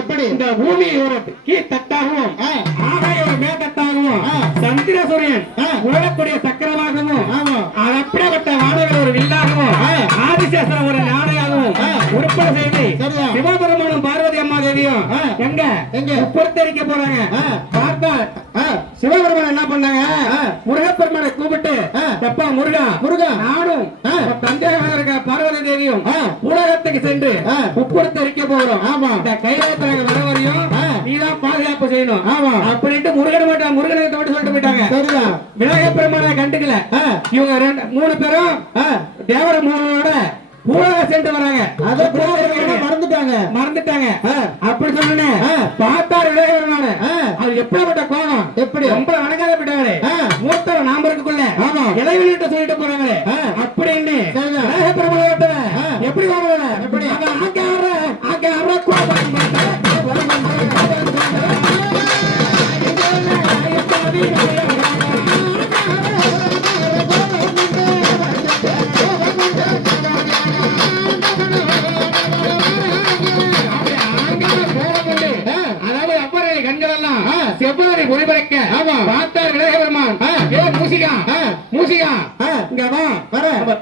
எப்படி இந்த பூமியோட கீழ்த்தட்டாகவும் ஆகாயோட மேத்தட்டாகவும் சந்திரசூரியன் உழக்கூடிய சக்கரமாகவும் அது அப்படிப்பட்ட வானவர் ஒரு வில்லாகவும் ஆதிசேஷன் ஒரு யானையாகவும் உற்பத்தி செய்து சிவபெருமானும் பார்வதி அம்மா தேவியும் எங்க பொறுத்தரிக்க போறாங்க. பார்த்தா சிவபெருமான் என்ன பண்ணாங்க, முருகப்பெருமானை கூப்பிட்டு தப்பா முருகா முருகா நானும் தந்தையாக இருக்க பார்வதி தேவியும் உலகத்துக்கு சென்று உட்படுத்தரிக்க போறோம். ஆமா இந்த கைலாயத்துல வர வரையும் நீதான் பாதுகாப்பு செய்யணும். ஆமா அப்படின்ட்டு முருகன் மட்டும் முருகனை மட்டும் சொல்லிட்டு போயிட்டாங்க. சரிதான். விநாயகப் பெருமானை கண்டுக்கல. இவங்க 3 பேரும் தேவர மூணோட பூலக சென்று வராங்க. அதை மறந்துட்டாங்க. அப்படி சொன்னே பார்த்தாரு விநாயகர். அது எப்படிப்பட்ட கோபம், எப்படி ரொம்ப வணங்காத போயிட்டாங்களே, மூத்தவர் நாம இருக்குள்ள இளைவெளிட்டு சொல்லிட்டு போறாங்களே அப்படின்னு விநாயகப் பெருமானை எப்படி எப்படி செவ்வரை ஒளிபரக்க பார்த்தார் விநாயகப் பெருமான்.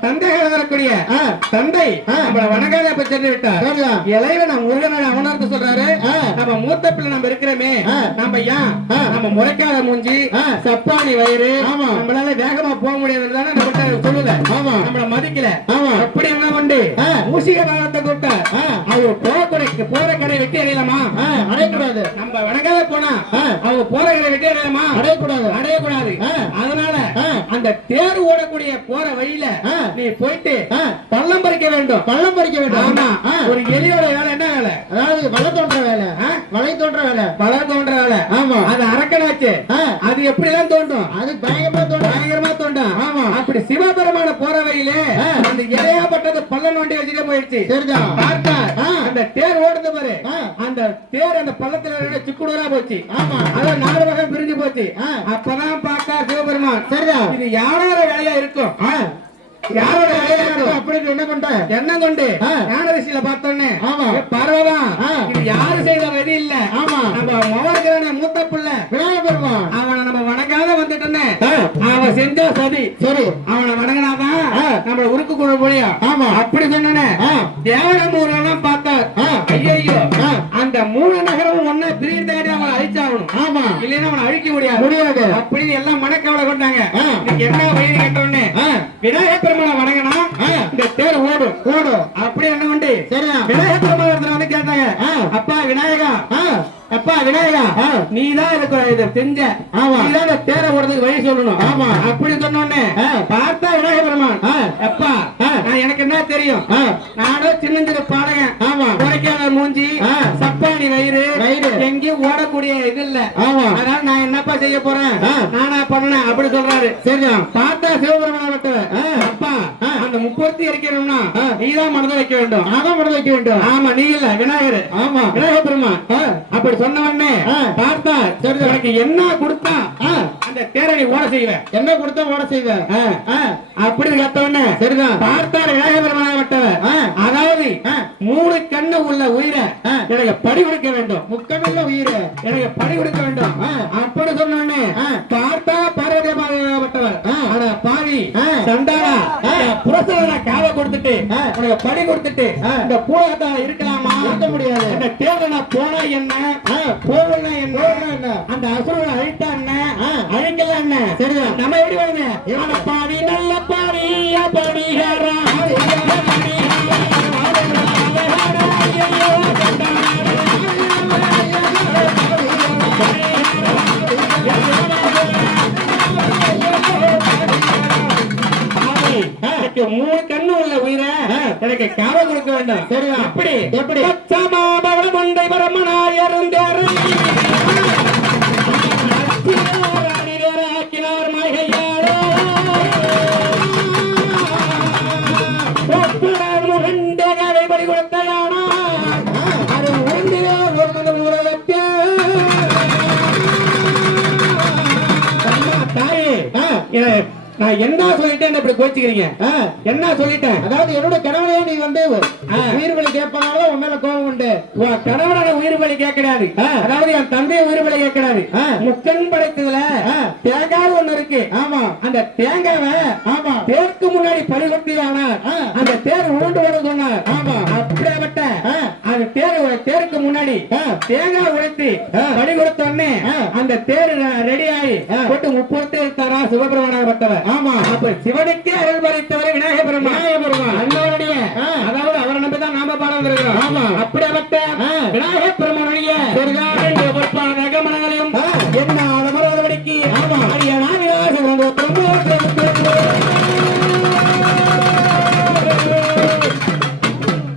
தந்தையாக வரக்கூடிய தந்தை நம்மள வணங்காத சென்று விட்டார். இளைவன் முருகன் அவனர்த்து சொல்றாரு, நம்ம மூத்த பிள்ளை நம்ம இருக்கிறோமே, நம்ம ஏன் நம்ம முறைக்காத மூஞ்சி சப்பானி வயிறு நம்மளால வேகமா போக முடியாதுன்னு நம்மகிட்ட சொல்லுல, நம்மள மதிக்கல. அப்படி என்ன பண்ணு மூசிக பாகத்தை கூட்ட அவர் போற கடை வெட்டி அடையலாமா? அடையக்கூடாது. நம்ம வணங்காத போனா அவங்க போற கடை வெட்டி அடையலாமா? அடையக்கூடாது. அதனால அந்த தேர் ஓடக்கூடிய போற வழியில நீ போயிட்டு பள்ளம் பறிக்க வேண்டும். ஆமா ஒரு எலியோட வேலை என்ன வேலை? அதாவது வலை தோன்ற வேலை. ஆமா அது அரக்கனாச்சு. அது எப்படிதான் தோன்றும்? அது பயங்கரமா தோன்றும். ஆமா அப்படி சிவபெருமான போற வழியிலே அந்த இலையாப்பட்டது பள்ளம் நோண்டி வச்சுட்டு போயிடுச்சு. பார்த்தா அந்த தேர் ஓடுது பாரு, அந்த தேர் அந்த பள்ளத்துல சிக்குடரா போச்சு. ஆமா அத 4 வகை பிரிஞ்சு போச்சு. அப்பதான் பார்த்தா சிவபெருமான், சரியா இது யாரோட வேலையா இருக்கும்? யாரோட வேலையா இருக்கும் அப்படின்னு என்ன கொண்டு ஞான ரிஷியில பார்த்தோன்னே பரவா இது யாரு செய்த விதி இல்ல. ஆமா நம்ம மோகன மூத்த பிள்ளை விநாயகப் பெருமான் அவனை நம்ம வணங்காத வந்துட்டோன்னே அவன் செஞ்சா சரி அவனை வணங்கினாதான் நம்ம உருக்கு கொள்ள முடியும். ஆமா அப்படி சொன்னே தேவரமூரெல்லாம் பார்த்தார். ஐயோ அந்த 3 நகரமும் ஒன்னா பிரிந்தாடி அவனை அழிச்சாகணும். ஆமா இல்லைன்னா அவனை அழிக்க முடியாது அப்படின்னு எல்லாம் மனக்கவலை கொண்டாங்க. என்ன வழி கேட்டோன்னு விநாயகப் பெருமானை வணங்கினா இந்த தேர் ஓடும். அப்படி என்ன உண்டு? விநாயகப் பெருமாள் வந்து கேட்டாங்க, அப்பா விநாயகா நீதான் இதை செஞ்ச, நீதான் தேரை ஓடுறதுக்கு வழி சொல்லணும். ஆமா அப்படி சொன்னோன்னே பார்த்தா விநாயகப் பெருமான், அப்பா நான் எனக்கு என்ன தெரியும், நானும் சின்ன பாடகன். ஆமா குறைக்காத மூஞ்சி சப்பானி வயிறு எங்கேயும் ஓடக்கூடிய இது இல்ல. அதனால நான் என்னப்பா செய்ய போறேன், நானா பண்ணேன் அப்படி சொல்றாரு. சரிதான். பார்த்தா சிவபெருமான அப்பா அந்த முப்பத்தி இருக்கணும்னா நீதான் மனதை வைக்க வேண்டும். ஆமா நீ இல்ல விநாயகர். ஆமா விநாயகப் பெருமான் அப்படி சொன்ன உடனே பார்த்தா சரி உனக்கு என்ன கொடுத்தா அந்த தேரணி ஓட செய்வேன், என்ன கொடுத்தா ஓட செய்வேன் அப்படி கேட்ட உடனே சரிதான். பார்த்தார் விநாயகப் பெருமானாகப்பட்டவர், அதாவது 3 கண்ணு உள்ள உயிரை எனக்கு படி கொடுக்க வேண்டும், முக்கமில்ல உயிரை எனக்கு படி கொடுக்க வேண்டும் அப்படி சொன்ன உடனே பார்த்தா பார்வதி அம்மாகப்பட்டவர், ஆனா பாவி சண்டாளா புரசல காவ கொடுத்துட்டு உனக்கு படி கொடுத்துட்டு இந்த பூலகத்தை இருக்கலாமா? இருக்க முடியாது. இந்த தேர்தல போனா என்ன போகல என்ன அந்த அசுரனை அழித்தா என்ன அழிக்கல என்ன? சரிதான். நம்ம எப்படி வருங்க இவன பாவி நல்ல பாவி படிகாரா எனக்கு 3 கண்ணு உள்ள உயிரை எனக்கு காவல் கொடுக்க வேண்டும். சரி அப்படி எப்படி கொண்டை பிரம்மனார் படி கொடுத்தானா அது தாயே நான் என்ன சொல்லிட்டேன் இப்படி கோச்சிக்கிறீங்க? என்ன சொல்லிட்டேன்? அதாவது என்னோட கணவனையே நீ வந்து உயிர் பலி கேட்பனால உன் மேல கோபம் உண்டு. கணவனான உயிர் பலி கேட்கிறாரு. அதாவது என் தந்தையை உயிர் பலி கேட்கிறாரு. முக்கன் படைத்ததுல தேங்காய் ஒண்ணு இருக்கு. ஆமா, அந்த தேங்காவை ஆமா தேருக்கு முன்னாடி பலி கொடுத்தானார். அந்த தேர் உருண்டு வர சொன்னார். ஆமா, அப்படியாப்பட்ட அந்த தேருக்கு முன்னாடி தேங்காய் உடைத்து பலி கொடுத்த உடனே அந்த தேர் ரெடி ஆகி போட்டு 30 தேர் தரா சிவபெருமானாகப்பட்டவர். ஆமா, அப்ப சிவனுக்கே அருள் படைத்தவர் விநாயக பெருமான். விநாயக பெருமான் அண்ணனுடைய அதாவது அவரை நம்பிதான் நாம பாடம் வந்திருக்கிறோம். ஆமா, அப்படியாப்பட்ட விநாயக பெருமானுடைய பொறுப்பான நகமனங்களையும் என்ன அமர்வதற்கு ஆமா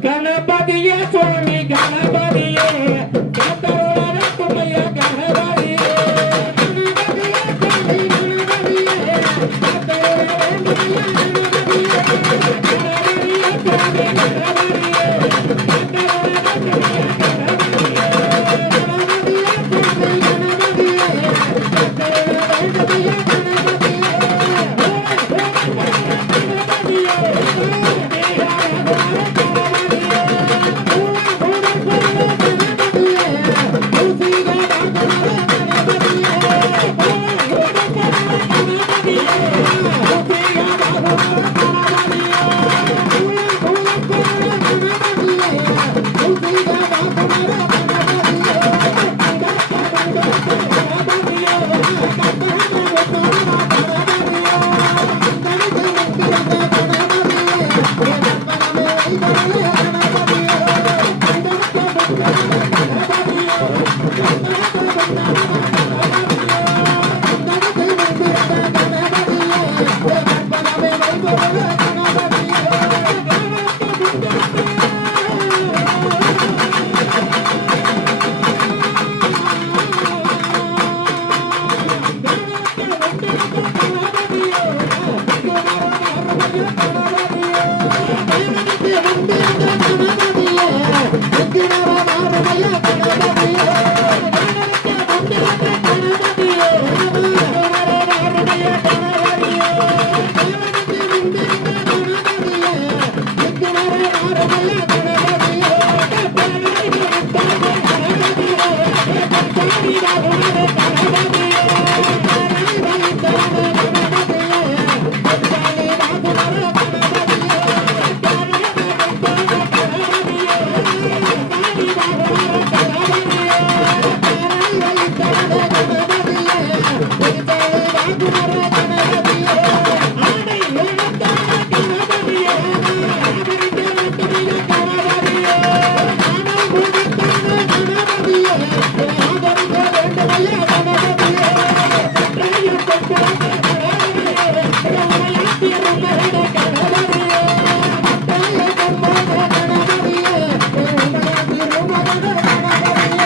கணபதியே சுவாமி கணபதியே கணபதியே கணபதியே